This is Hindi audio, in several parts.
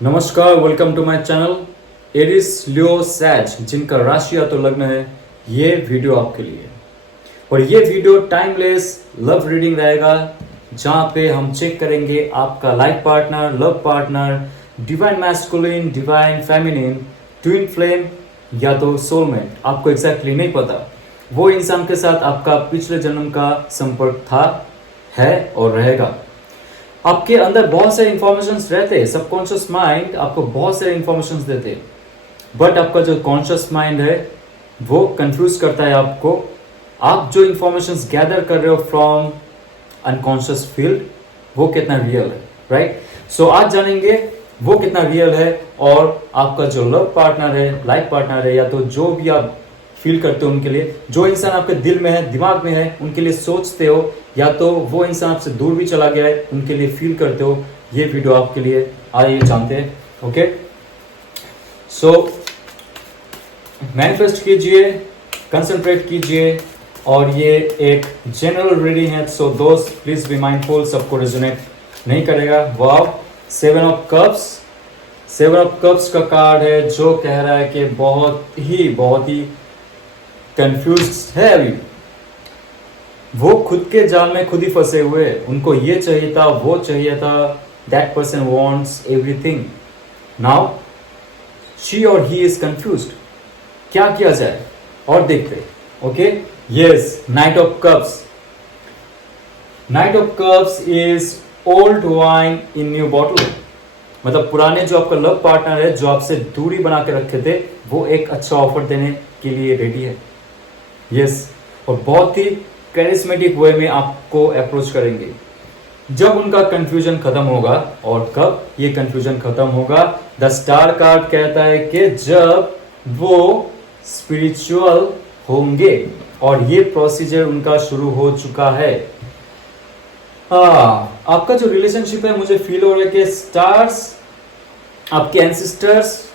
नमस्कार, welcome to my channel. Aries Leo सैज जिनका राशि या तो लग्न है, ये वीडियो आपके लिए है। और ये वीडियो टाइमलेस लव रीडिंग रहेगा, जहाँ पे हम चेक करेंगे आपका life partner, love partner, divine masculine, divine feminine, twin flame या तो सोलमेट। आपको एग्जैक्टली नहीं पता वो इंसान के साथ आपका पिछले जन्म का संपर्क था, है और रहेगा। आपके अंदर बहुत सारे इंफॉर्मेशंस रहते हैं। सबकॉन्शियस माइंड आपको बहुत सारे इंफॉर्मेशंस देते हैं, बट आपका जो कॉन्शियस माइंड है वो कंफ्यूज करता है आपको। आप जो इंफॉर्मेशंस गैदर कर रहे हो फ्रॉम अनकॉन्शियस फील्ड, वो कितना रियल है, राइट? सो आज जानेंगे वो कितना रियल है, और आपका जो लव पार्टनर है, लाइफ पार्टनर है, या तो जो भी आप फील करते हो उनके लिए, जो इंसान आपके दिल में है, दिमाग में है, उनके लिए सोचते हो, या तो वो इंसान आपसे दूर भी चला गया है, उनके लिए फील करते हो, ये वीडियो आपके लिए। आइए जानते हैं। ओके, सो मैनिफेस्ट कीजिए, कंसंट्रेट कीजिए, और ये एक जनरल रीडिंग है, सो दोस्त प्लीज बी माइंडफुल, सबको रेजोनेट नहीं करेगा। वाव, 7 ऑफ कप्स का कार्ड है, जो कह रहा है कि बहुत ही कंफ्यूज है अभी। वो खुद के जाल में खुद ही फंसे हुए हैं। उनको ये चाहिए था, वो चाहिए था। That person wants everything. Now she और ही इज कंफ्यूज्ड। क्या किया जाए, और देखते। Okay, yes, night of cups. Night of cups is old wine in new bottle. मतलब पुराने जो आपका लव पार्टनर है, जो आपसे दूरी बना के रखे थे, वो एक अच्छा ऑफर देने के लिए रेडी है। यस, और बहुत ही कैरिस्मेटिक वे में आपको अप्रोच करेंगे। जब उनका कंफ्यूजन खत्म होगा, और कब ये कंफ्यूजन खत्म होगा, द स्टार कार्ड कहता है कि जब वो स्पिरिचुअल होंगे, और ये प्रोसीजर उनका शुरू हो चुका है। आपका जो रिलेशनशिप है, मुझे फील हो रहा है कि स्टार्स, आपके एंसेस्टर्स,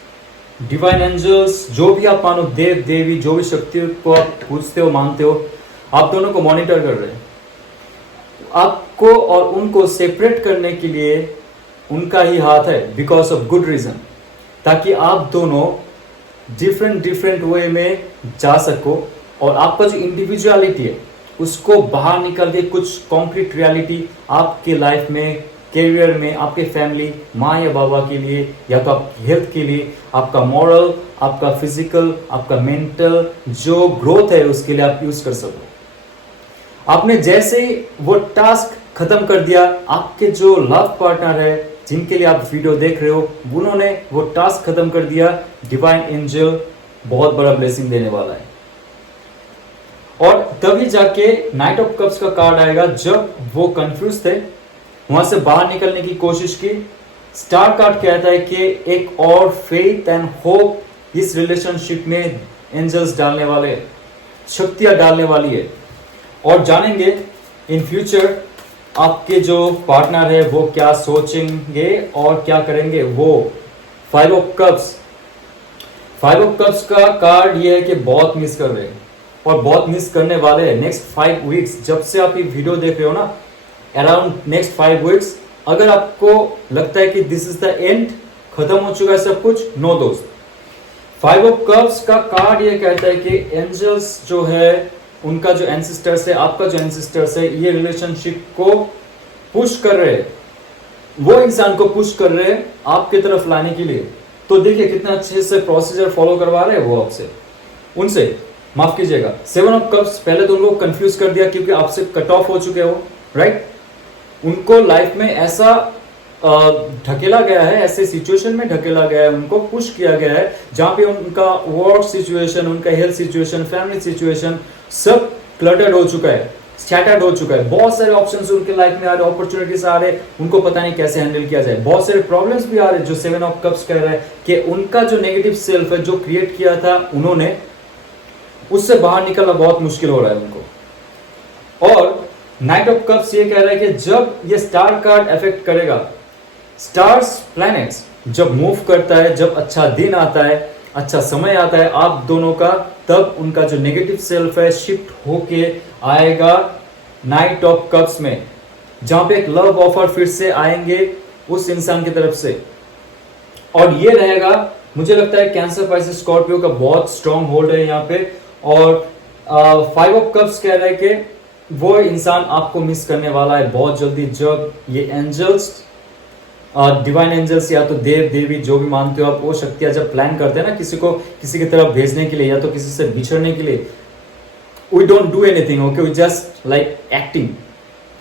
डिवाइन एंजल्स, जो भी आप मानो, देव देवी, जो भी शक्तियों को आप पूजते हो, मानते हो, आप दोनों को मॉनिटर कर रहे हैं। आपको और उनको सेपरेट करने के लिए उनका ही हाथ है, बिकॉज ऑफ गुड रीजन, ताकि आप दोनों डिफरेंट वे में जा सको, और आपका जो इंडिविजुअलिटी है उसको बाहर निकल के कुछ कॉन्क्रीट रियलिटी आपके लाइफ में, कैरियर में, आपके फैमिली, माँ या बाबा के लिए, या तो आपकी हेल्थ के लिए, आपका मॉरल, आपका फिजिकल, आपका मेंटल जो ग्रोथ है, उसके लिए आप यूज कर सको। आपने जैसे ही वो टास्क खत्म कर दिया, आपके जो लव पार्टनर है, जिनके लिए आप वीडियो देख रहे हो, उन्होंने वो टास्क खत्म कर दिया। डिवाइन एंजल बहुत बड़ा ब्लेसिंग देने वाला है। और तभी जाके नाइट ऑफ कप्स का कार्ड आएगा। जब वो कंफ्यूज थे, वहां से बाहर निकलने की कोशिश की, स्टार कार्ड कहता है कि एक और फेथ एंड होप इस रिलेशनशिप में एंजल्स डालने वाले, शक्तियां डालने वाली है। और जानेंगे इन फ्यूचर आपके जो पार्टनर है वो क्या सोचेंगे और क्या करेंगे। वो 5 ऑफ कप्स का कार्ड ये है कि बहुत मिस कर रहे हैं, और बहुत मिस करने वाले हैं नेक्स्ट 5 वीक्स। जब से आप ये वीडियो देख रहे हो ना, अराउंड नेक्स्ट 5 वीक्स, अगर आपको लगता है कि दिस इज द एंड, खत्म हो चुका है सब कुछ, नो दोस्त। 5 ऑफ कप्स का कार्ड ये कहता है कि एंजल्स जो है, उनका जो एंसेस्टर्स है, आपका जो एंसेस्टर्स है, ये रिलेशनशिप को पुश कर रहे हैं, वो इंसान को पुश कर रहे हैं आपकी तरफ लाने के लिए। तो देखिए कितना अच्छे से प्रोसीजर फॉलो करवा रहे हैं वो आपसे, उनसे। माफ कीजिएगा, 7 ऑफ कप्स पहले तो उनको कंफ्यूज कर दिया, क्योंकि आपसे कट ऑफ हो चुके हो, राइट? उनको लाइफ में ऐसा ढकेला गया है, ऐसे सिचुएशन में ढकेला गया है, उनको पुश किया गया है, जहां पे उनका वर्क सिचुएशन, उनका हेल्थ सिचुएशन, फैमिली सिचुएशन सब क्लटर्ड हो चुका है, स्कैटर्ड हो चुका है। बहुत सारे ऑप्शंस उनके लाइफ में आ रहे, अपॉर्चुनिटीज आ रहे, उनको पता नहीं कैसे हैंडल किया जाए। बहुत सारे प्रॉब्लम्स भी आ रहे, जो 7 ऑफ कप्स कह रहा है कि उनका जो नेगेटिव सेल्फ है, जो क्रिएट किया था उन्होंने, उससे बाहर निकलना बहुत मुश्किल हो रहा है उनको। और नाइट ऑफ कप्स ये कह रहा है कि जब ये स्टार कार्ड इफेक्ट करेगा, स्टार्स, प्लैनेट्स जब मूव करता है, जब अच्छा दिन आता है, अच्छा समय आता है आप दोनों का, तब उनका जो नेगेटिव सेल्फ है शिफ्ट होके आएगा नाइट ऑफ कप्स में, जहां पे एक लव ऑफर फिर से आएंगे उस इंसान की तरफ से। और ये रहेगा, मुझे लगता है कैंसर पाइसेस स्कॉर्पियो का बहुत स्ट्रॉन्ग होल्ड है यहाँ पे। और 5 ऑफ कप्स कह रहा है कि वो इंसान आपको मिस करने वाला है बहुत जल्दी, जब ये एंजल्स, डिवाइन एंजल्स या तो देव देवी जो भी मानते हो आप, वो शक्तियां जब प्लान करते हैं ना किसी को किसी की तरफ भेजने के लिए या तो किसी से बिछड़ने के लिए, we don't do anything, okay, we just like acting.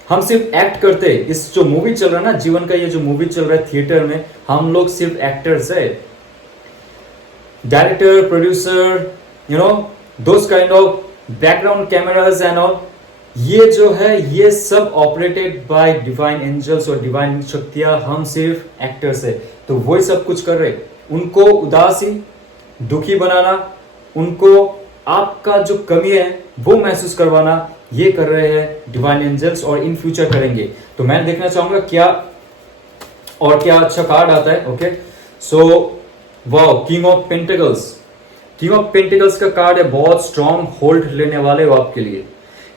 हम सिर्फ एक्ट करते हैं। इस जो मूवी चल रहा है ना जीवन का, ये जो मूवी चल रहा है थिएटर में, हम लोग सिर्फ एक्टर्स है, director, producer, you know those kind of background cameras and all, ये जो है ये सब ऑपरेटेड बाय डिवाइन एंजल्स और डिवाइन शक्तियां, हम सिर्फ एक्टर्स है। तो वही सब कुछ कर रहे, उनको उदासी, दुखी बनाना, उनको आपका जो कमी है वो महसूस करवाना, ये कर रहे हैं डिवाइन एंजल्स और इन फ्यूचर करेंगे। तो मैं देखना चाहूंगा क्या और क्या अच्छा कार्ड आता है। Okay, so wow, king of pentacles. King of pentacles का कार्ड है, बहुत स्ट्रॉन्ग होल्ड लेने वाले हो आपके लिए।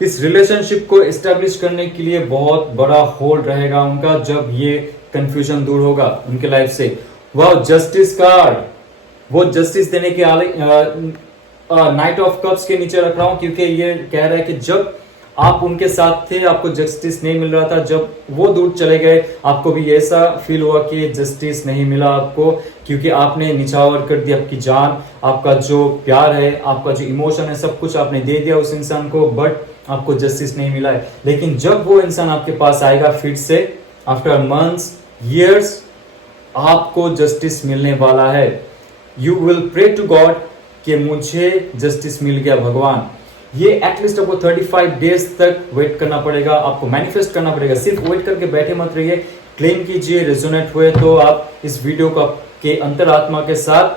इस रिलेशनशिप को एस्टेब्लिश करने के लिए बहुत बड़ा होल्ड रहेगा उनका, जब ये कंफ्यूजन दूर होगा उनके लाइफ से। वाह, जस्टिस कार्ड, वो जस्टिस देने के नाइट ऑफ कप्स के नीचे रख रहा हूं क्योंकि ये कह रहा है कि जब आप उनके साथ थे आपको जस्टिस नहीं मिल रहा था, जब वो दूर चले गए आपको भी ऐसा फील हुआ कि जस्टिस नहीं मिला आपको, क्योंकि आपने निछावर कर दी आपकी जान, आपका जो प्यार है, आपका जो इमोशन है, सब कुछ आपने दे दिया उस इंसान को, बट आपको जस्टिस नहीं मिला है। लेकिन जब वो इंसान आपके पास आएगा फिर से आफ्टर मंथ्स, ईयर्स, आपको जस्टिस मिलने वाला है। You will pray to God कि मुझे जस्टिस मिल गया भगवान। ये एटलीस्ट आपको 35 डेज तक वेट करना पड़ेगा, आपको मैनिफेस्ट करना पड़ेगा। सिर्फ वेट करके बैठे मत रहिए, क्लेम कीजिए। रेजोनेट हुए तो आप इस वीडियो को आपके अंतरात्मा के साथ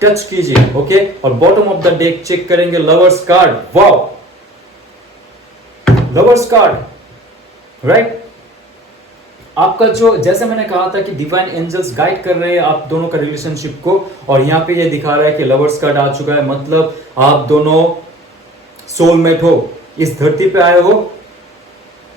टच कीजिए। ओके, और bottom of the deck check करेंगे lovers card. Wow, lovers card, right. आपका जो, जैसे मैंने कहा था कि डिवाइन एंजल्स गाइड कर रहे हैं आप दोनों का रिलेशनशिप को, और यहाँ पे ये दिखा रहा है कि लवर्स कार्ड आ चुका है, मतलब आप दोनों सोलमेट हो, इस धरती पे आए हो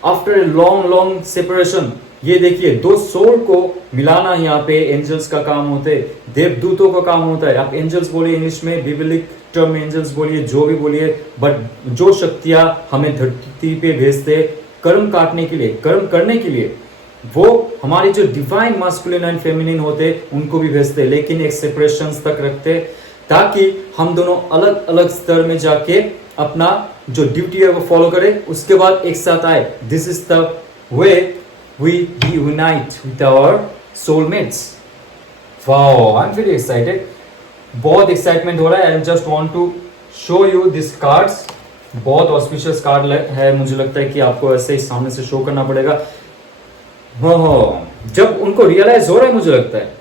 after a long long separation. ये देखिए, दो सोल को मिलाना यहाँ पे एंजल्स का काम होते है, देवदूतों का काम होता है। आप एंजल्स बोलिए इंग्लिश में, बिबलिक टर्म एंजल्स बोलिए, जो भी बोलिए, बट जो शक्तियां हमें धरती पे भेजते कर्म काटने के लिए, कर्म करने के लिए, वो हमारी जो डिवाइन मास्कुलिन एंड फेमिनिन होते उनको भी भेजते, लेकिन एक सेपरेशन तक रखते, ताकि हम दोनों अलग अलग स्तर में जाके अपना जो ड्यूटी है वो फॉलो करें, उसके बाद एक साथ आए। This is the way we unite with our soulmates. Wow, I am very excited, बहुत एक्साइटमेंट हो रहा है। I just want to show you this cards. बहुत ऑस्पिशियस कार्ड है, मुझे लगता है कि आपको ऐसे ही सामने से शो करना पड़ेगा। जब उनको रियलाइज हो रहा है, मुझे लगता है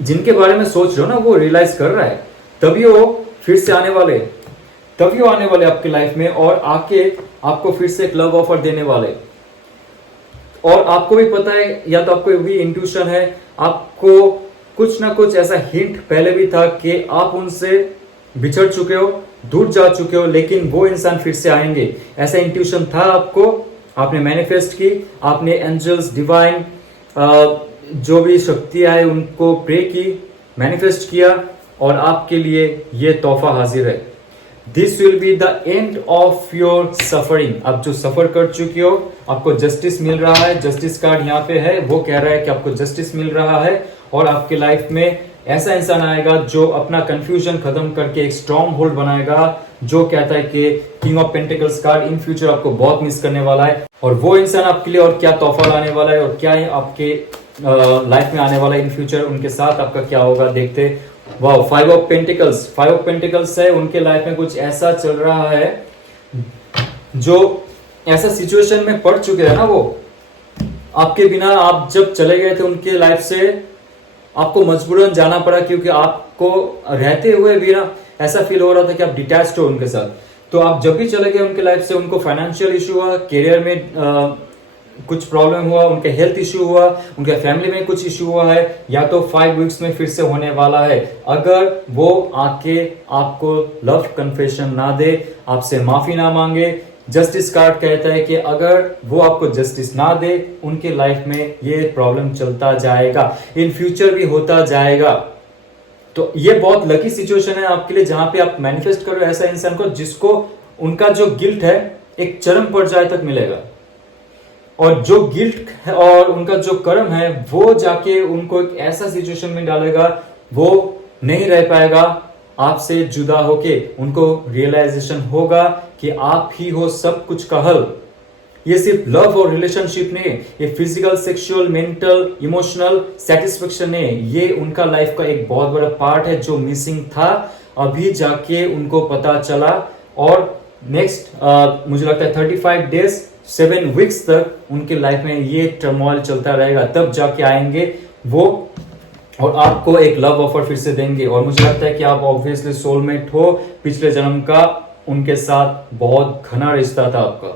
जिनके बारे में सोच रहे हो ना वो रियलाइज कर रहा है, तभी वो फिर से आने वाले, तभी वो आने वाले आपकी लाइफ में, और आके आपको फिर से एक लव ऑफर देने वाले। और आपको भी पता है, या तो आपको भी इंट्यूशन है, आपको कुछ ना कुछ ऐसा हिंट पहले भी था कि आप उनसे बिछड़ चुके हो, दूर जा चुके हो, लेकिन वो इंसान फिर से आएंगे। ऐसा इंट्यूशन था आपको, आपने मैनिफेस्ट की, आपने एंजल्स, डिवाइन जो भी शक्तियां है उनको प्रे की, मैनिफेस्ट किया, और आपके लिए ये तोहफा हाजिर है। This will be the end of your suffering. आप जो सफर कर चुके हो, आपको जस्टिस मिल रहा है। जस्टिस कार्ड यहाँ पे है, वो कह रहा है कि आपको जस्टिस मिल रहा है, और आपके लाइफ में ऐसा इंसान आएगा जो अपना कंफ्यूजन खत्म करके एक स्ट्रॉन्ग होल्ड बनाएगा, जो कहता है कि king of pentacles card in future आपको बहुत मिस करने वाला है, और वो इंसान आपके लिए और क्या तोहफा लाने वाला है, और क्या आपके लाइफ में आने वाला है इन फ्यूचर, उनके साथ आपका क्या होगा, देखते। Wow, 5 of pentacles, 5 of pentacles है, उनके लाइफ में कुछ ऐसा चल रहा है, जो ऐसा सिचुएशन में पड़ चुके हैं ना वो, आपके बिना आप जब चले गए थे उनके लाइफ से, आपको मजबूरन जाना पड़ा, क्योंकि आपको रहते हुए भी ना ऐसा फील हो रहा था कि आप डिटैच्ड हो उनके साथ। तो आप जब भी चले गए उनके लाइफ से, उनको फाइनेंशियल इशू हुआ, करियर में कुछ प्रॉब्लम हुआ, उनके हेल्थ इशू हुआ, उनके फैमिली में कुछ इशू हुआ है, या तो 5 वीक्स में फिर से होने वाला है। अगर वो आके आपको लव कन्फेशन ना दे, आपसे माफी ना मांगे, जस्टिस कार्ड कहता है कि अगर वो आपको जस्टिस ना दे, उनके लाइफ में ये प्रॉब्लम चलता जाएगा, इन फ्यूचर भी होता जाएगा। तो ये बहुत लकी सिचुएशन है आपके लिए, जहां पे आप मैनिफेस्ट कर रहे हो ऐसा इंसान को जिसको उनका जो गिल्ट है एक चरम पर्याय तक मिलेगा, और जो गिल्ट है और उनका जो कर्म है वो जाके उनको एक ऐसा सिचुएशन में डालेगा, वो नहीं रह पाएगा आपसे जुदा होके। उनको रियलाइजेशन होगा कि आप ही हो सब कुछ का हल। ये सिर्फ लव और रिलेशनशिप नहीं, ये physical, sexual, mental, emotional satisfaction है, ये उनका लाइफ का एक बहुत बड़ा पार्ट है जो मिसिंग था, अभी जाके उनको पता चला। और नेक्स्ट मुझे लगता है 35 डेज 7 वीक्स तक उनके लाइफ में ये टर्मोइल चलता रहेगा, तब जाके आएंगे वो और आपको एक लव ऑफर फिर से देंगे। और मुझे लगता है कि आप ऑब्वियसली सोलमेट हो, पिछले जन्म का उनके साथ बहुत घना रिश्ता था आपका,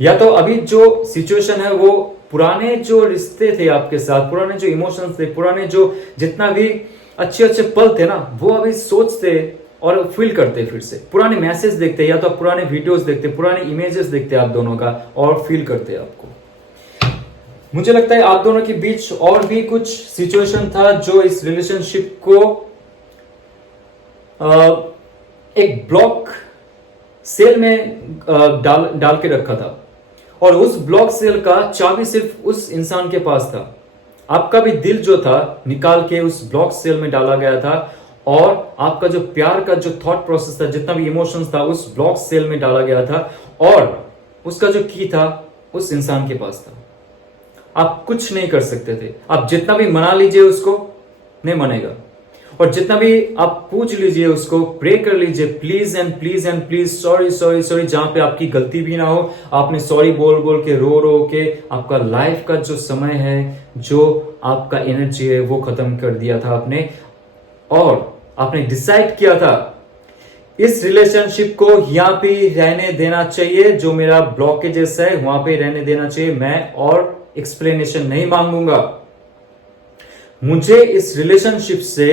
या तो अभी जो सिचुएशन है वो पुराने जो रिश्ते थे आपके साथ, पुराने जो इमोशंस थे, पुराने जो जितना भी अच्छे अच्छे पल थे ना, वो अभी सोचते और फील करते, फिर से पुराने मैसेज देखते, या तो आप पुराने वीडियोस देखते, पुराने इमेजेस देखते आप दोनों का और फील करते आपको। मुझे लगता है आप दोनों के बीच और भी कुछ सिचुएशन था जो इस रिलेशनशिप को एक ब्लॉक सेल में डाल के रखा था, और उस ब्लॉक सेल का चाबी सिर्फ उस इंसान के पास था। आपका भी दिल जो था निकाल के उस ब्लॉक सेल में डाला गया था, और आपका जो प्यार का जो थॉट प्रोसेस था, जितना भी इमोशंस था, उस ब्लॉक सेल में डाला गया था, और उसका जो की था उस इंसान के पास था। आप कुछ नहीं कर सकते थे, आप जितना भी मना लीजिए उसको नहीं मानेगा, और जितना भी आप पूछ लीजिए उसको, प्रे कर लीजिए, please and please and please, sorry sorry sorry, जहां पे आपकी गलती भी ना हो, आपने सॉरी बोल बोल के रो के आपका लाइफ का जो समय है, जो आपका एनर्जी है, वो खत्म कर दिया था आपने, और आपने डिसाइड किया था इस रिलेशनशिप को यहां पे रहने देना चाहिए, जो मेरा ब्लॉकेजेस है वहां पे रहने देना चाहिए, मैं और एक्सप्लेनेशन नहीं मांगूंगा, मुझे इस रिलेशनशिप से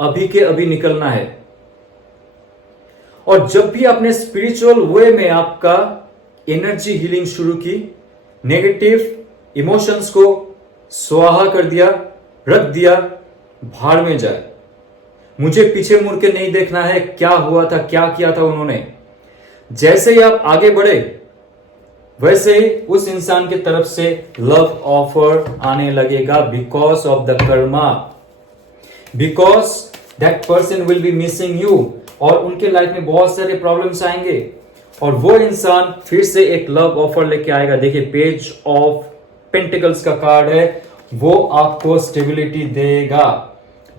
अभी के अभी निकलना है। और जब भी आपने स्पिरिचुअल वे में आपका एनर्जी हीलिंग शुरू की, नेगेटिव इमोशंस को स्वाहा कर दिया, रख दिया, भाड़ में जाए, मुझे पीछे मुड़ के नहीं देखना है क्या हुआ था, क्या किया था उन्होंने। जैसे ही आप आगे बढ़े वैसे ही उस इंसान की तरफ से लव ऑफर आने लगेगा, because of the Karma, because that person will be missing you, और उनके लाइफ में बहुत सारे प्रॉब्लम्स आएंगे, और वो इंसान फिर से एक लव ऑफर लेके आएगा। देखिए पेज ऑफ पेंटिकल्स का कार्ड है, वो आपको स्टेबिलिटी देगा।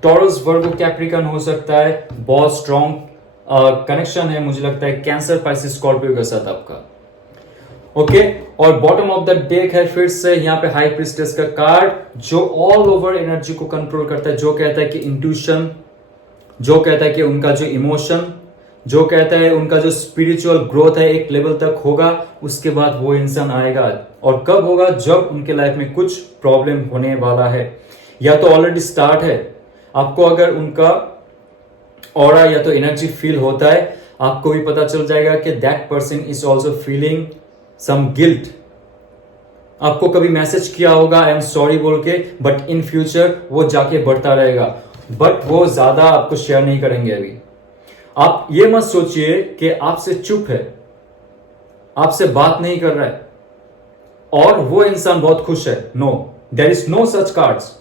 टॉरस, वर्गो, कैप्रिकन हो सकता है, बहुत स्ट्रॉन्ग कनेक्शन है, मुझे लगता है कैंसर, पाइसिस, स्कॉर्पियो के साथ आपका। ओके और बॉटम ऑफ द डेक है फिर से यहाँ पे हाई प्रिस्टेस का कार्ड, जो ऑल ओवर एनर्जी को कंट्रोल करता है, जो कहता है कि इंट्यूशन, जो कहता है कि उनका जो इमोशन, जो कहता है उनका जो स्पिरिचुअल ग्रोथ है एक लेवल तक होगा, उसके बाद वो इंसान आएगा। और कब होगा? जब उनके लाइफ में कुछ प्रॉब्लम होने वाला है, या तो ऑलरेडी स्टार्ट है। आपको अगर उनका ऑरा या तो एनर्जी फील होता है, आपको भी पता चल जाएगा कि that person is also feeling some guilt. आपको कभी मैसेज किया होगा आई एम सॉरी बोल के, बट इन फ्यूचर वो जाके बढ़ता रहेगा, बट वो ज्यादा आपको शेयर नहीं करेंगे अभी। आप ये मत सोचिए कि आपसे चुप है, आपसे बात नहीं कर रहा है और वो इंसान बहुत खुश है। No, there is no such cards.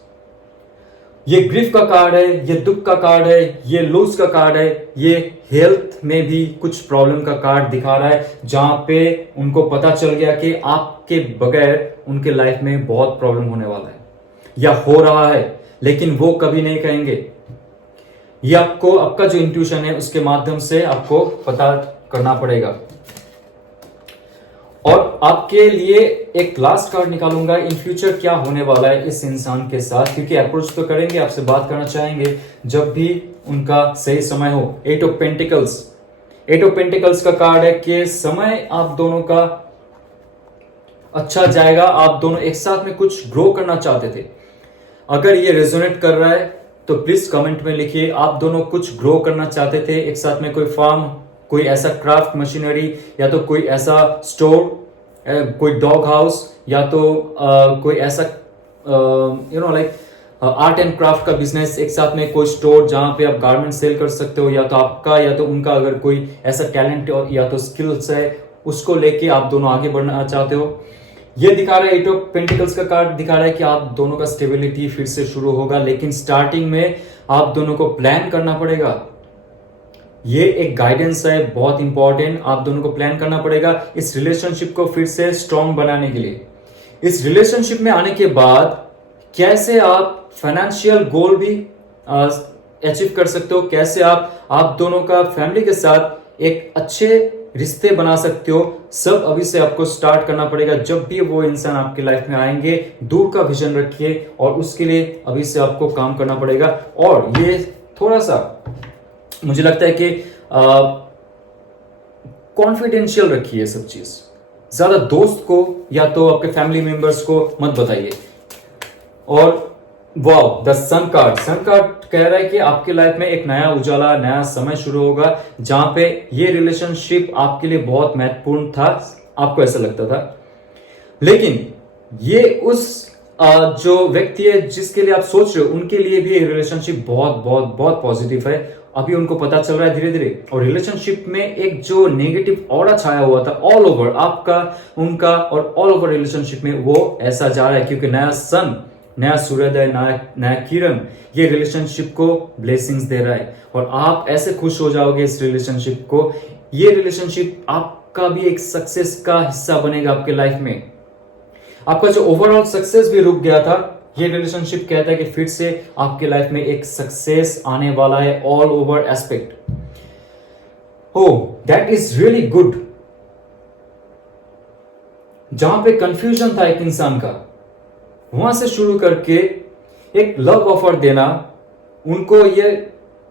ये ग्रीफ का कार्ड है, ये दुख का कार्ड है, ये लूज का कार्ड है, ये हेल्थ में भी कुछ प्रॉब्लम का कार्ड दिखा रहा है, जहां पे उनको पता चल गया कि आपके बगैर उनके लाइफ में बहुत प्रॉब्लम होने वाला है या हो रहा है, लेकिन वो कभी नहीं कहेंगे। ये आपको आपका जो इंट्यूशन है उसके माध्यम से आपको पता करना पड़ेगा। और आपके लिए एक लास्ट कार्ड निकालूंगा, इन फ्यूचर क्या होने वाला है इस इंसान के साथ, क्योंकि अप्रोच तो करेंगे, आपसे बात करना चाहेंगे जब भी उनका सही समय हो। 8 ऑफ पेंटिकल्स, 8 ऑफ पेंटिकल्स का कार्ड है कि समय आप दोनों का अच्छा जाएगा, आप दोनों एक साथ में कुछ ग्रो करना चाहते थे। अगर ये रेजोनेट कर रहा है तो प्लीज कमेंट में लिखिए, आप दोनों कुछ ग्रो करना चाहते थे, एक साथ में कोई फार्म कोई ऐसा क्राफ्ट मशीनरी, या तो कोई ऐसा स्टोर, कोई डॉग हाउस, या तो कोई ऐसा लाइक आर्ट एंड क्राफ्ट का बिजनेस, एक साथ में कोई स्टोर जहां पे आप गारमेंट सेल कर सकते हो, या तो आपका या तो उनका अगर कोई ऐसा टैलेंट या तो स्किल्स है उसको लेके आप दोनों आगे बढ़ना चाहते हो। ये दिखा रहा है एट ऑफ पेंटिकल्स का कार्ड दिखा रहा है कि आप दोनों का स्टेबिलिटी फिर से शुरू होगा, लेकिन स्टार्टिंग में आप दोनों को प्लान करना पड़ेगा। ये एक गाइडेंस है बहुत इंपॉर्टेंट, आप दोनों को प्लान करना पड़ेगा इस रिलेशनशिप को फिर से स्ट्रांग बनाने के लिए। इस रिलेशनशिप में आने के बाद कैसे आप फाइनेंशियल गोल भी अचीव कर सकते हो, कैसे आप दोनों का फैमिली के साथ एक अच्छे रिश्ते बना सकते हो, सब अभी से आपको स्टार्ट करना पड़ेगा। जब भी वो इंसान आपकी लाइफ में आएंगे, दूर का विजन रखिए और उसके लिए अभी से आपको काम करना पड़ेगा। और ये थोड़ा सा मुझे लगता है कि कॉन्फिडेंशियल रखिए सब चीज, ज्यादा दोस्त को या तो आपके फैमिली मेंबर्स को मत बताइए। और वाओ, द सन कार्ड कह रहा है कि आपकी लाइफ में एक नया उजाला, नया समय शुरू होगा जहां पे ये रिलेशनशिप आपके लिए बहुत महत्वपूर्ण था, आपको ऐसा लगता था, लेकिन ये उस जो व्यक्ति है जिसके लिए आप सोच रहे हो उनके लिए भी ये रिलेशनशिप बहुत बहुत बहुत पॉजिटिव है। अभी उनको पता चल रहा है धीरे धीरे, और रिलेशनशिप में एक जो नेगेटिव ऑरा छाया हुआ था ऑल ओवर आपका, उनका और ऑल ओवर रिलेशनशिप में, वो ऐसा जा रहा है क्योंकि नया सन, नया सूर्योदय, नया किरण ये रिलेशनशिप को ब्लेसिंग्स दे रहा है। और आप ऐसे खुश हो जाओगे इस रिलेशनशिप को, ये रिलेशनशिप आपका भी एक सक्सेस का हिस्सा बनेगा आपके लाइफ में। आपका जो ओवरऑल सक्सेस भी रुक गया था, ये रिलेशनशिप कहता है कि फिर से आपके लाइफ में एक सक्सेस आने वाला है all over aspect. Oh, that is really good. जहां पे कंफ्यूजन था एक इंसान का, वहां से शुरू करके एक लव ऑफर देना, उनको ये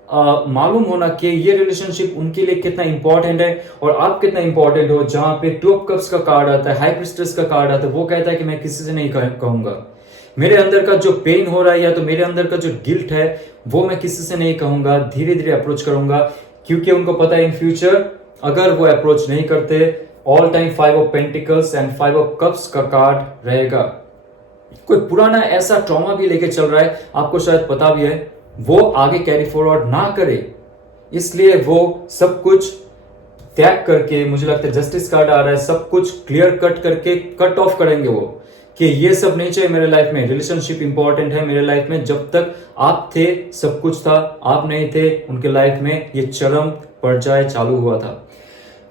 मालूम होना कि ये रिलेशनशिप उनके लिए कितना इंपॉर्टेंट है और आप कितना इंपॉर्टेंट हो। जहां पे टू ऑफ कप्स का कार्ड आता है, हाई प्रीस्टेस का कार्ड आता है, वो कहता है कि मैं किसी से नहीं कहूंगा, मेरे अंदर का जो पेन हो रहा है या तो मेरे अंदर का जो गिल्ट है वो मैं किसी से नहीं कहूंगा, धीरे धीरे अप्रोच करूंगा, क्योंकि उनको पता है इन फ्यूचर अगर वो अप्रोच नहीं करते, all time 5 of pentacles and 5 of cups का कार्ड रहेगा। कोई पुराना ऐसा ट्रॉमा भी लेके चल रहा है, आपको शायद पता भी है, वो आगे कैरी फॉरवर्ड ना करे, इसलिए वो सब कुछ त्याग करके, मुझे लगता है जस्टिस कार्ड आ रहा है, सब कुछ क्लियर कट करके कट ऑफ करेंगे वो, कि ये सब नहीं चाहिए मेरे लाइफ में, रिलेशनशिप इंपॉर्टेंट है मेरे लाइफ में। जब तक आप थे सब कुछ था, आप नहीं थे उनके लाइफ में ये चरम पर्याय चालू हुआ था।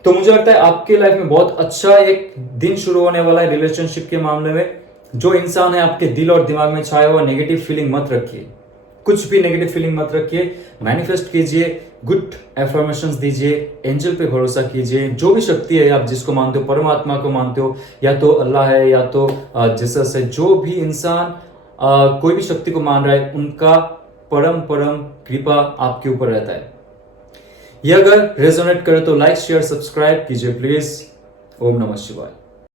तो मुझे लगता है आपके लाइफ में बहुत अच्छा एक दिन शुरू होने वाला है रिलेशनशिप के मामले में। जो इंसान है आपके दिल और दिमाग में छाया हुआ नेगेटिव फीलिंग मत रखिए, कुछ भी नेगेटिव फीलिंग मत रखिए, मैनिफेस्ट कीजिए, गुड एफर्मेशंस दीजिए, एंजल पे भरोसा कीजिए, जो भी शक्ति है आप जिसको मानते हो, परमात्मा को मानते हो, या तो अल्लाह है या तो जीसस है, जो भी इंसान कोई भी शक्ति को मान रहा है, उनका परम कृपा आपके ऊपर रहता है। ये अगर रेजोनेट करे तो लाइक शेयर सब्सक्राइब कीजिए प्लीज। ओम नमः शिवाय।